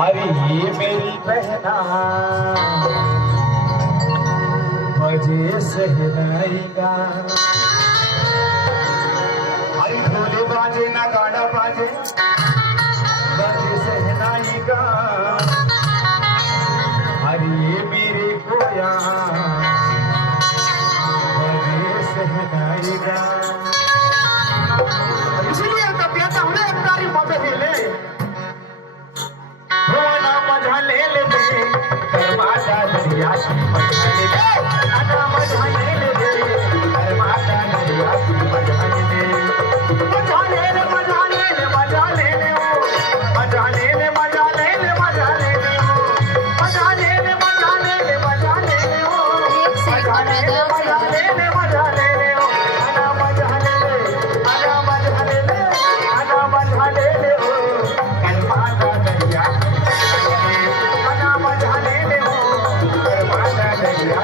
हरी मेरी बहना मुझे सहनाईगा हरी ढोले बाजे ना गाना बाजे मुझे सहनाईगा हरी मेरे कोया मुझे सहनाईगा इसलिए तबियत हमने अपनी मदद ले मजा ले ले माता दरिया की मजा ले ले मजा ले ले माता दरिया की मजा ले ले मजा ले ले मजा ले ले मजा ले ले मजा ले ले मजा ले ले मजा ले ले मजा ले ले मजा ले ले मजा ले ले मजा ले ले मजा ले ले मजा ले ले आना मजा ले ले आना मजा ले ले आना मजा ले ले माता दरिया मजा ले ले माता दरिया